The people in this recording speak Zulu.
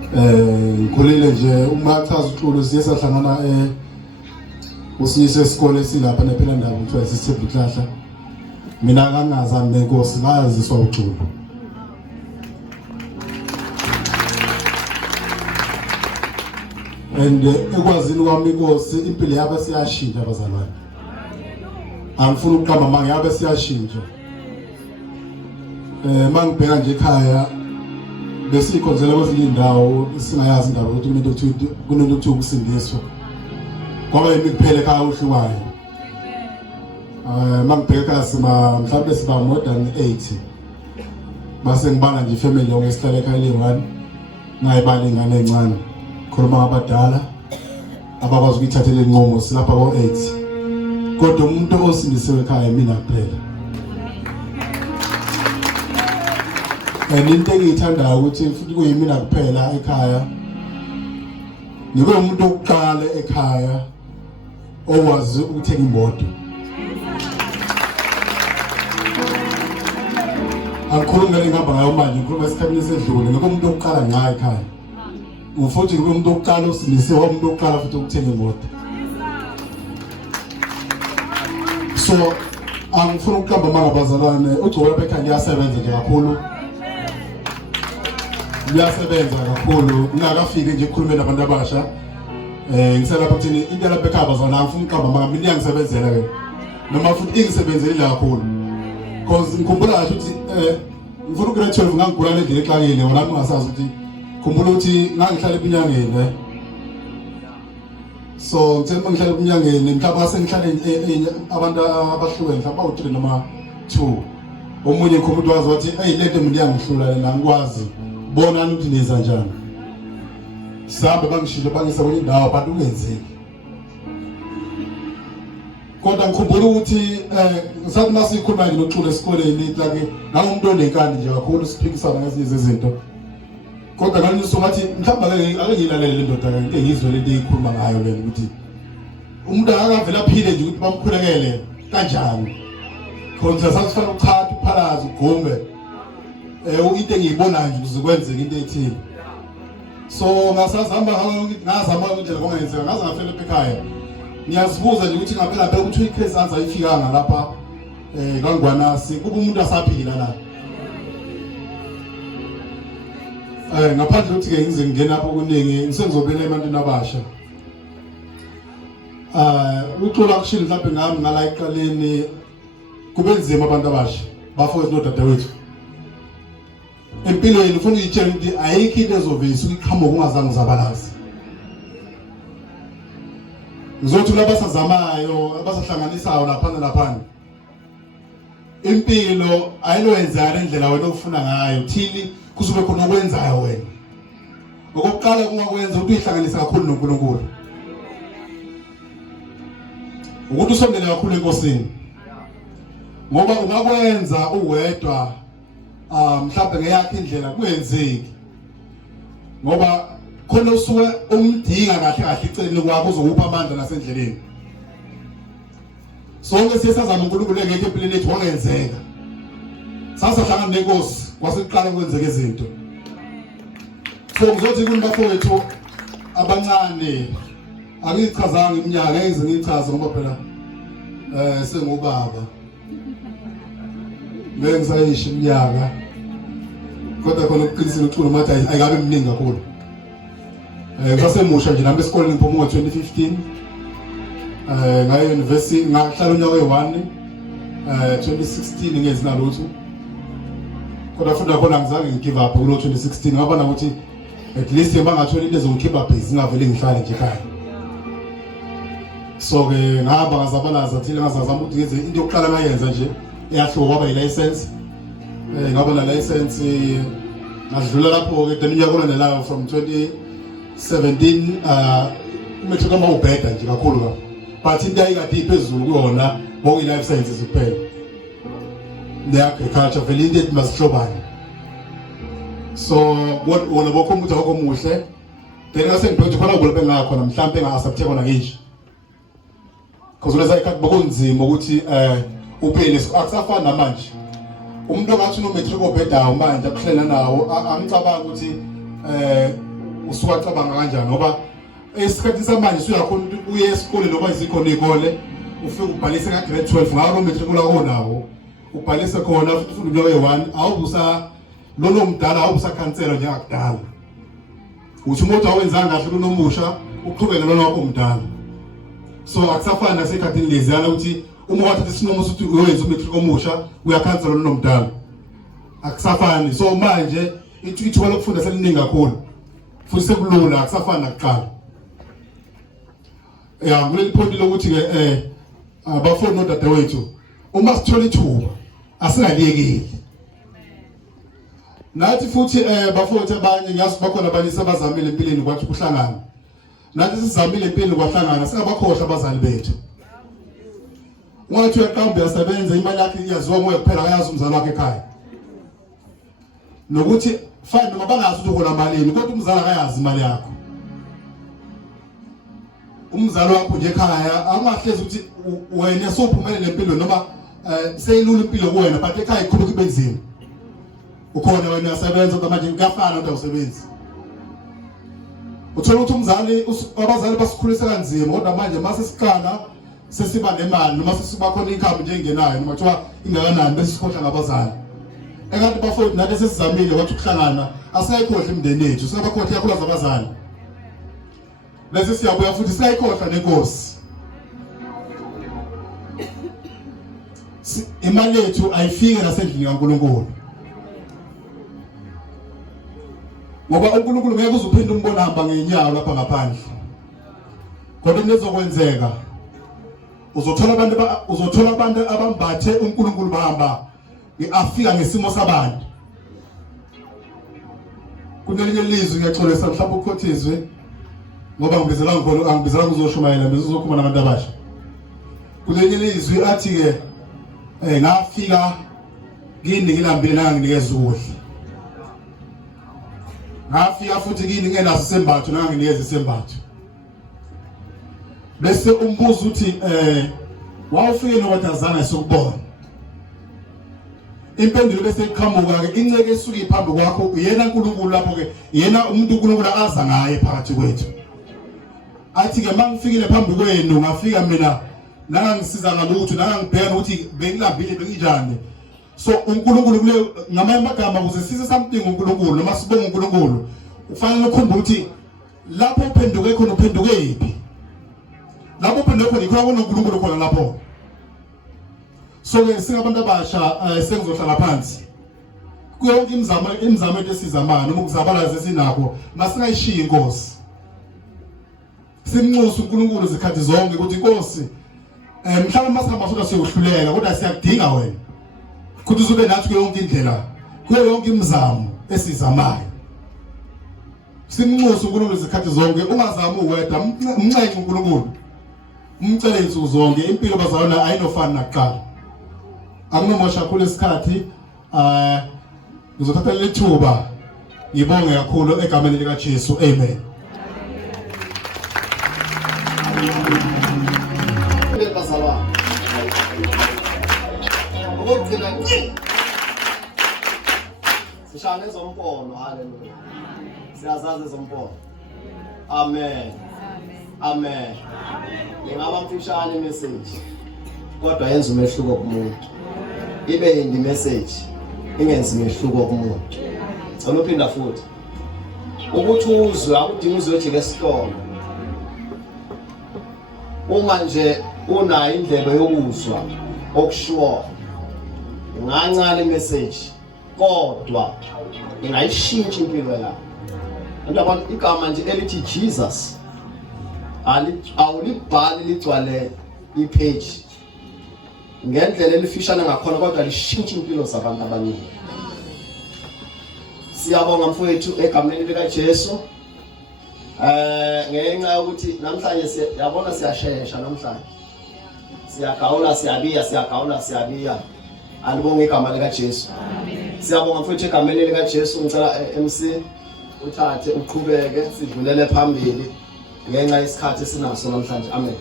Ngikhulile nje uma chaza uXolo siye sahlangana usiyise isikole silapha nephela ndawo kuthiwa isithembu Klahla. Mina kangazazi nenkosi ngayaziswa uXolo. And ekwazini kwami inkosi impilo yabe siyashintsha abazalwane. Angifuni ukuqamba manje yabe siyashintsha. Mangibheka nje ekhaya bese ikhonzela kwezinye indawo singayazi indaba ukuthi kunento ukusindiswa. Kwaba yimi kuphela ekhaya uhlukayo. Mangibheka ekhaya mhlawumbe siba more than 80. Base ngibanga nje ifamily yonke esihlala ekhaya le-1 ngayibala ingane encane. Khuluma abadala abakwazi ukuyithathela inqumo silapha ko-8. Kodwa umuntu osindisiwe ekhaya mina kuphela. Into engiyithandayo ukuthi futhi kuyimina kuphela ekhaya. Ngibe umuntu oqala ekhaya owazi ukuthenga imoto. Akukhuluma ngihamba ngayo manje, ngikhuluma esikhathini esedlule, ngibe umuntu oqala ngqa ekhaya. Ufuthi ngibe umuntu oqala osindisiwe, umuntu oqala futhi ukuthenga imoto. So angifuna ukuqamba mangabazalwane, uGcolo lapha ekhaya liyasebenza nje kakhulu. Liyasebenza kakhulu, ngakafiki nje ukukhuluma nabantu abasha. Ngiselapha kuthini into lapha ekhaya bazalwane angifuna ukuqamba manga mina iyangisebenzela ke. Noma futhi ingisebenzele kakhulu. Because ngikhumbula kahle ukuthi ngifuna ugrade 12 ngangigula lendlela exakile wona ngingasazi ukuthi khumbula ukuthi ngangihlala ebunyangeni. So ngithe uma ngihlala ebunyangeni mhlawumbe sengihlala abantu abahlukene mhlawumbe awu3 noma 2. Omunye umuntu wazi wathi hey lento mina iyangihlula la ngikwazi bonani ukuthi niza njani. Sabe bangishilo bangisa kwenye indawo abantu ungenzeki. Kodwa ngikhumbula ukuthi ngisathi masikhuluma nje noXolo esikoleni like nangomuntu onenkani nje kakhulu siphikisana ngezinye izinto. Kodwa nganiso ngathi mhlawumbe ake ngilalele le ndoda into engizwe lento eyikhuluma ngayo lena ukuthi umuntu akavela aphile nje ukuthi bamkhulekele kanjani. Khona sasifana uchatha uphalaza ugombe. Into engiyibona nje ukuzokwenzeka into ethile. So ngazama indlela kongenzeka ngaze ngafela ekhaya. Ngiyazibuza nje ukuthi ngaphela phela ukuthi iChris anza ayifikanga lapha kaNgwanasi kuba umuntu asaphila la. Ngaphandle ukuthi ke ngize ngene lapho kuningi ngisengizobela ebantwini abasha. uXolo akushilo mhlawumbe ngami ngala eqaleni kube nzima abantu abasha bafowethu nodadewethu. Empilweni ufuna uyitshela ukuthi ayikho into ezovisa ukuqhamuka ungazange uzabalazi. Ngizothi labasazamayo abasahlanganisayo lapha impilo ayilwenza indlela wena ofuna ngayo thini kuzobe khona okwenzayo wena. Ngokuqala ungakwenza ukuthi uyihlanganise kakhulu noNkulunkulu. Ukuthi usondele kakhulu enkosini. Ngoba ungakwenza uwedwa mhlawumbe ngeyakhe indlela kuyenzeki. Ngoba khona usuke umdinga kahle kahle iceleni kwakho uzokupha amandla nasendleleni. Sonke siyasazama uNkulunkulu engeke empilweni yethu wangenzeka. Sasahlangana nenkosi kwasekuqala kwenzeka izinto. So ngizothi kunabafowethu abancane angichazanga iminyaka engize ngichaze ngoba phela sengubaba. Ngisayisho iminyaka. Kodwa khona ukuqinisela uXolo mathi ayikabe eminingi kakhulu. Ngasemusha nje nami esikoleni ngiphuma ngo-2015. Ngaye university ngahlala unyaka we-1 2016 ngenzi nalutho. Kodwa futhi khona ngizange ngigive up kulo 2016 ngabona ukuthi at least bangathola into ezongikhipha busy ngavele ngihlale nje ekhaya. So ke ngahamba ngazabalaza thile ngazazama ukuthi ngenze into yokuqala ngayenza nje eyahluka kwaba i-license. Ngaba na license ngadlula lapho ke then unyaka olendelayo from 2017 umetho kama ubheda nje kakhulu kabi. But into ayikade iphezulu kuyona bonke life sciences kuphela. The agriculture vele into ethi masihlobane. So wona bokho umuntu wakho muhle. Then ngase ngibheke khona kulapha engakhona mhlawumbe engasabuthe khona ngisho. Because lesa ikhathi bokunzima ukuthi uphele akusafani namanje. Umuntu ongathi no matric obhedayo manje akuhlela nawo angicabanga ukuthi usuwacabanga kanjani ngoba esikhathi samanje uyakhona ukuthi uye esikoleni noma izikhona izikole ufike ubhalise ka grade 12 ngalo matriculate onawo ubhalise khona futhi ulowe 1 awubusa lolo mdala awubusa cancela njengakudala uthi umuntu awenzanga kahle kunomusha uqhubeka lona wakho mdala so akusafani nasekhathini leziyana ukuthi uma wathatha isinqumo sokuthi uyenza umatric omusha uyakhansela lona mdala akusafani so manje ithuba lokufunda seliningi kakhulu futhi sekulula akusafani nakuqala kuleli point lokuthi ke abafuni nodadewethu uma sithola ithuba asingaliyekeli nathi futhi bafowethu abanye ngiyazi bakhona abanye sebazamile empilweni kwathi kuhlangana nathi sizamile empilweni kwahlangana singabakhohlwa abazali bethu ungathi uyaqamba uyasebenza imali yakhe iyaziwa ngoye kuphela ayazi umzali wakhe ekhaya nokuthi fine noma bangazi ukuthi uhola malini kodwa umzali akayazi imali yakho umzali wakho nje ekhaya angahlezi ukuthi wena sophumelele empilweni noma seyilula impilo kuwena but ekhaya ikhuluka ibenzima ukhona wena uyasebenza kodwa manje kuyafana ukuthi awusebenzi uthola ukuthi umzali abazali basikhulisa kanzima kodwa manje mase siqala sesiba nemali noma sesiba khona income nje engenayo noma kuthiwa ingakanani bese sikhohlwa ngabazali ekade bafowethu nathi sesizamile wathi ukuhlangana asayikhohle imndeni yethu singabakhohle yakhula zabazali bese siyabuya futhi siyayikhohlwa nenkosi imali yethu ayifike nasendlini kaNkulunkulu ngoba uNkulunkulu ngeke uzuphinde umbone hamba ngenyawo lapha ngaphandle kodwa kunezokwenzeka uzothola abantu abambathe uNkulunkulu bahamba afika ngesimo sabantu kunelinye ilizwi ngiyaxolisa mhlawumbe ukhothizwe ngoba angibizela ngizoshumayela bezokhuluma nabantu abasha kunelinye ilizwi athi ke ngafika kini ngilambile nanginikeza ukudla ngafika futhi kini ngenaso isembatho nanginikeza isembatho bese umbuzo uthi wawufike nokwatazana esokubona impendulo bese iqhamuka ke inceke esuka iphambi kwakho uyena uNkulunkulu lapho ke yena umuntu uNkulunkulu aza ngaye phakathi kwethu athi ke mangifikile phambi kwenu ngafika mina nangangisiza ngalutho nangangibheka ukuthi bengilambile benginjani so uNkulunkulu kule ngamanye amagama ukuze size something uNkulunkulu noma sibonge uNkulunkulu ufanele ukukhumbula ukuthi lapho uphenduke khona uphenduke yipi lapho uphenduke khona ikhona uNkulunkulu khona lapho so ke singabantu abasha sengizohlala phansi kuyonke imizamo esizamana noma ukuzabalaza esinakho masingayishiya inkosi simnxusa uNkulunkulu zikhathi zonke ukuthi inkosi mhlawumbe masihamba futhi siyohluleka kodwa siyakudinga wena ukuthi uzube nathi kuyonke indlela kuyo yonke imizamo esizamayo simnxusa uNkulunkulu zikhathi zonke ungazami uwedwa umncenye uNkulunkulu umcele insuku zonke impilo bazalwana ayinofana nakuqala akunomosha khulu isikhathi ngizothatha lethuba ngibonge kakhulu egameni lika Jesu amen sishane ezompono haleluya siyazazi ezompono amen amen ngingaba mfishane message kodwa yenza umehluko kumuntu ibe indi message ingenzi umehluko kumuntu awuphinda futhi ukuthi uzwe akudinga uzojika esitolo uma nje una indlebe yokuzwa okushuwa ngancane message kodwa ingayishintsha impilo yakho abantu igama nje elithi Jesus awulibhali ligcwale ipage ngendlela elifishana ngakhona kodwa lishintsha impilo zabantu abaningi siyabonga mfowethu egameni lika Jesu ngenxa yokuthi namhlanje siyabona siyashesha namhlanje siyagawula siyabiya alibonga igama lika Jesu amen siyabonga mfowethu egameni lika Jesu ngicela MC uthathe uqhubeke sidlulele phambili ngenxa yesikhathi esinaso namhlanje amen